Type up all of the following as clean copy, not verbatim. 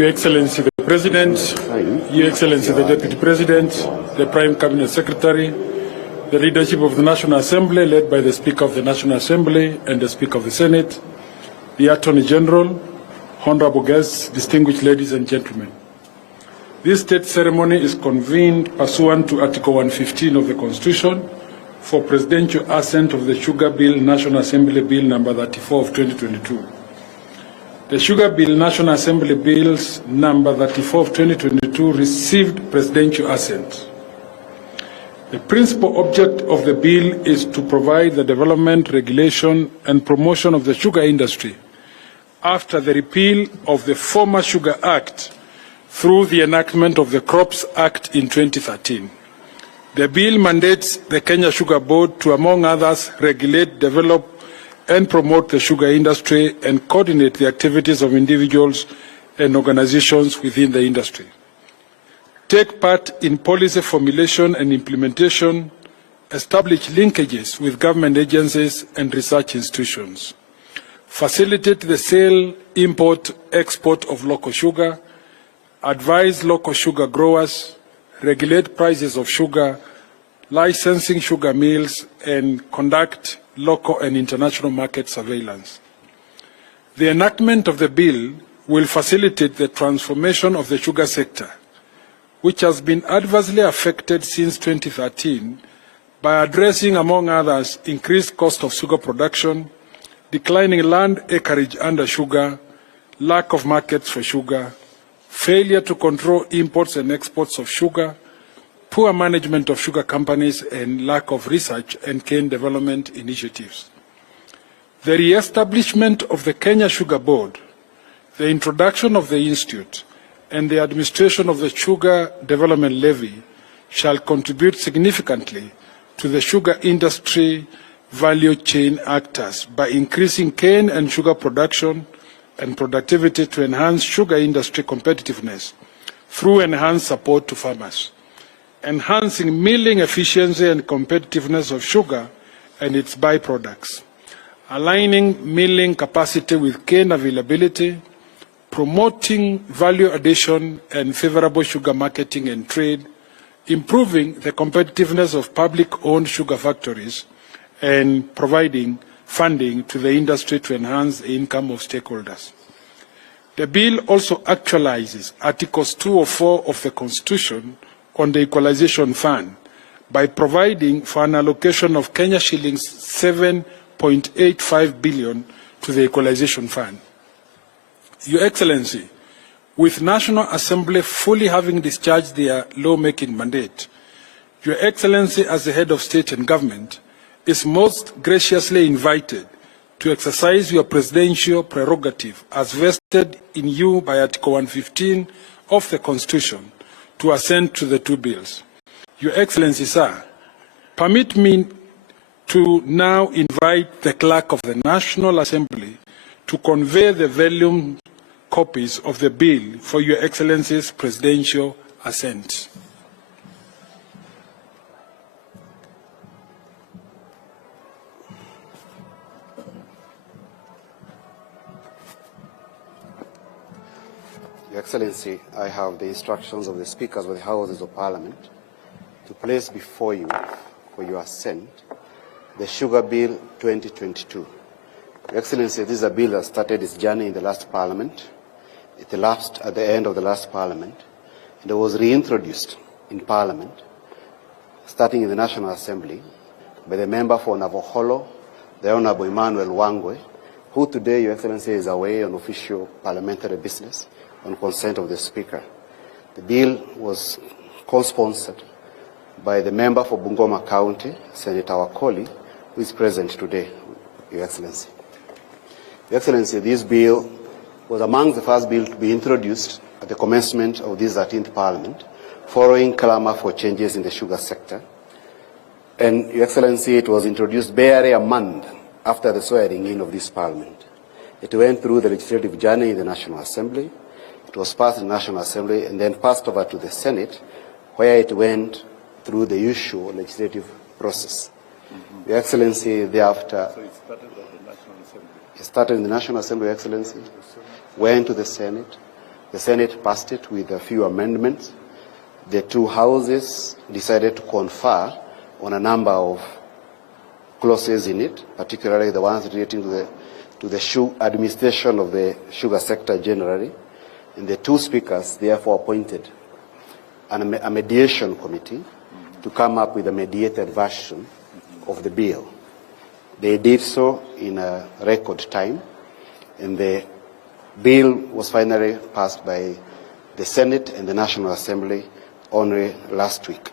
Your Excellency the President, Your Excellency the Deputy President, the Prime Cabinet Secretary, the leadership of the National Assembly led by the Speaker of the National Assembly and the Speaker of the Senate, the Attorney General, honorable guests, distinguished ladies and gentlemen. This state ceremony is convened pursuant to Article 115 of the Constitution for presidential assent of the Sugar Bill, National Assembly Bill number 34 of 2022. The Sugar Bill, National Assembly Bills number 34 of 2022 received presidential assent. The principal object of the bill is to provide the development, regulation, and promotion of the sugar industry after the repeal of the former Sugar Act through the enactment of the Crops Act in 2013. The bill mandates the Kenya Sugar Board to, among others, regulate, develop, and promote the sugar industry and coordinate the activities of individuals and organizations within the industry. Take part in policy formulation and implementation, establish linkages with government agencies and research institutions, facilitate the sale, import, export of local sugar, advise local sugar growers, regulate prices of sugar, licensing sugar mills, and conduct local and international market surveillance. The enactment of the bill will facilitate the transformation of the sugar sector, which has been adversely affected since 2013 by addressing, among others, increased cost of sugar production, declining land acreage under sugar, lack of markets for sugar, failure to control imports and exports of sugar, poor management of sugar companies, and lack of research and cane development initiatives. The re-establishment of the Kenya Sugar Board, the introduction of the Institute, and the administration of the Sugar Development Levy shall contribute significantly to the sugar industry value chain actors by increasing cane and sugar production and productivity to enhance sugar industry competitiveness through enhanced support to farmers, enhancing milling efficiency and competitiveness of sugar and its byproducts, aligning milling capacity with cane availability, promoting value addition and favorable sugar marketing and trade, improving the competitiveness of public-owned sugar factories, and providing funding to the industry to enhance the income of stakeholders. The bill also actualizes Articles 204 of the Constitution on the Equalization Fund by providing for an allocation of Kenya shillings 7.85 billion to the Equalization Fund. Your Excellency, with National Assembly fully having discharged their lawmaking mandate, Your Excellency, as the head of state and government, is most graciously invited to exercise your presidential prerogative as vested in you by Article 115 of the Constitution to assent to the two bills. Your Excellency, sir, permit me to now invite the Clerk of the National Assembly to convey the volume copies of the bill for Your Excellency's presidential assent. Your Excellency, I have the instructions of the Speakers of the Houses of Parliament to place before you for your assent the Sugar Bill 2022. Your Excellency, this is a bill that started its journey in the last Parliament. It elapsed at the end of the last Parliament, and it was reintroduced in Parliament, starting in the National Assembly, by the member for Navoholo, the Honourable Emmanuel Wangwe, who today, Your Excellency, is away on official parliamentary business on consent of the Speaker. The bill was co-sponsored by the member for Bungoma County, Senator Wakoli, who is present today, Your Excellency. Your Excellency, this bill was among the first bills to be introduced at the commencement of this 13th Parliament, following clamour for changes in the sugar sector. And, Your Excellency, it was introduced barely a month after the swearing in of this Parliament. It went through the legislative journey in the National Assembly. It was passed in the National Assembly and then passed over to the Senate, where it went through the usual legislative process. Your Excellency, thereafter... So it started at the National Assembly? It started in the National Assembly, Your Excellency, went to the Senate, The Senate passed it with a few amendments. The two houses decided to confer on a number of clauses in it, particularly the ones relating to the administration of the sugar sector generally. And the two speakers therefore appointed a mediation committee to come up with a mediated version of the bill. They did so in a record time, and the bill was finally passed by the Senate and the National Assembly only last week.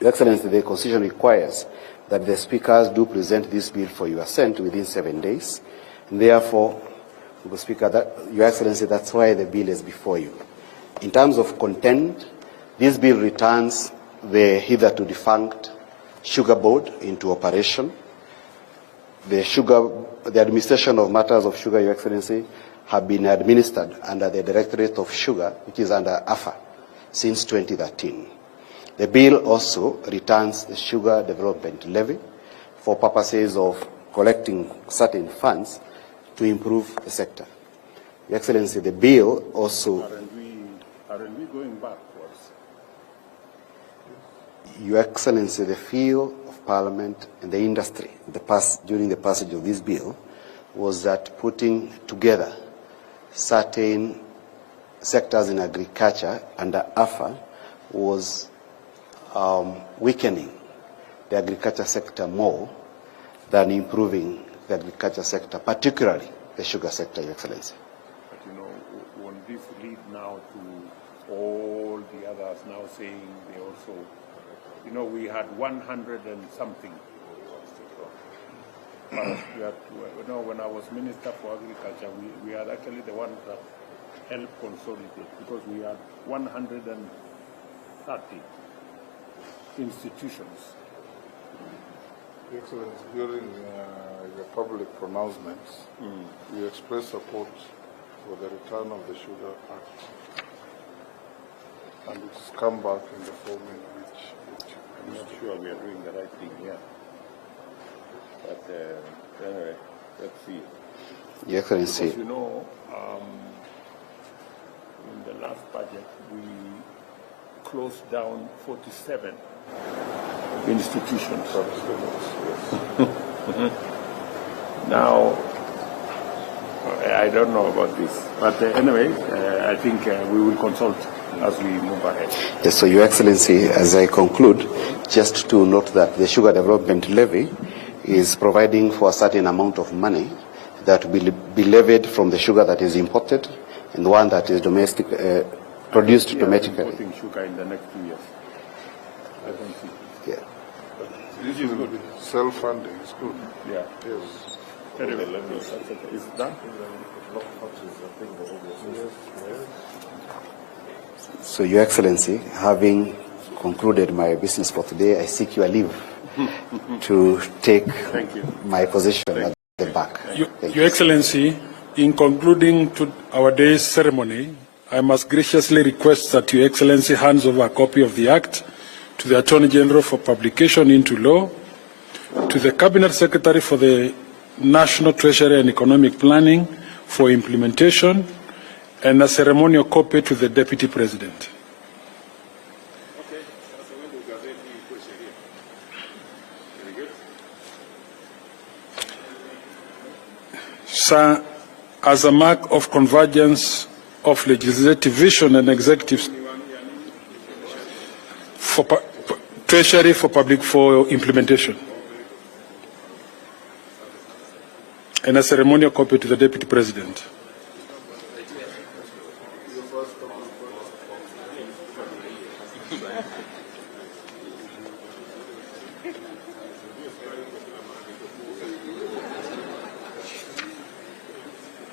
Your Excellency, the Constitution requires that the speakers do present this bill for your assent within 7 days. And therefore, Mr. Speaker, Your Excellency, that's why the bill is before you. In terms of content, this bill returns the hitherto defunct Sugar Board into operation. The administration of matters of sugar, Your Excellency, have been administered under the Directorate of Sugar, which is under AFA, since 2013. The bill also returns the Sugar Development Levy for purposes of collecting certain funds to improve the sector. Your Excellency, the bill also... Aren't we going backwards? Your Excellency, the field of Parliament and the industry during the passage of this bill was that putting together certain sectors in agriculture under AFA was weakening the agriculture sector more than improving the agriculture sector, particularly the sugar sector, Your Excellency. But you know, won't this lead now to all the others now saying they also, you know, we had 100 and something. You know, when I was Minister for Agriculture, we had actually the ones that helped consolidate, because we had 130 institutions. Excellence, during the public pronouncements, we expressed support for the return of the Sugar Act, and it's come back in the form in which I'm not sure we are doing the right thing here. But anyway, let's see. Your Excellency. Because, you know, in the last budget, we closed down 47 institutions. Now, I don't know about this. But anyway, I think we will consult as we move ahead. Yes, so Your Excellency, as I conclude, just to note that the Sugar Development Levy is providing for a certain amount of money that will be levied from the sugar that is imported and the one that is domestic, produced domestically. Importing sugar in the next 2 years. I don't see. Yeah. this is good. Self-funding is good. Yeah. Yes. Very well. Is that? So, Your Excellency, having concluded my business for today, I seek your leave to take my position at the back. Your Excellency, in concluding to our day's ceremony, I must graciously request that Your Excellency hands over a copy of the Act to the Attorney General for publication into law, to the Cabinet Secretary for the National Treasury and Economic Planning for implementation, and a ceremonial copy to the Deputy President. Sir, as a mark of convergence of legislative vision and executive for Treasury for implementation, and a ceremonial copy to the Deputy President.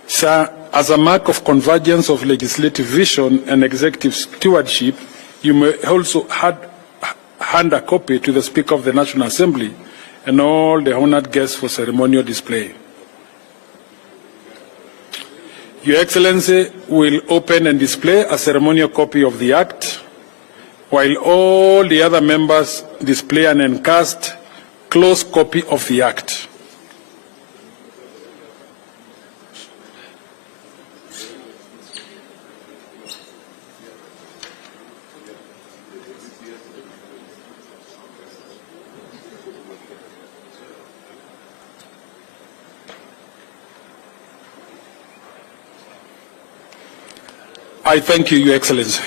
Sir, as a mark of convergence of legislative vision and executive stewardship, you may also hand a copy to the Speaker of the National Assembly and all the honored guests for ceremonial display. Your Excellency will open and display a ceremonial copy of the Act, while all the other members display an encast closed copy of the Act. I thank you, Your Excellency.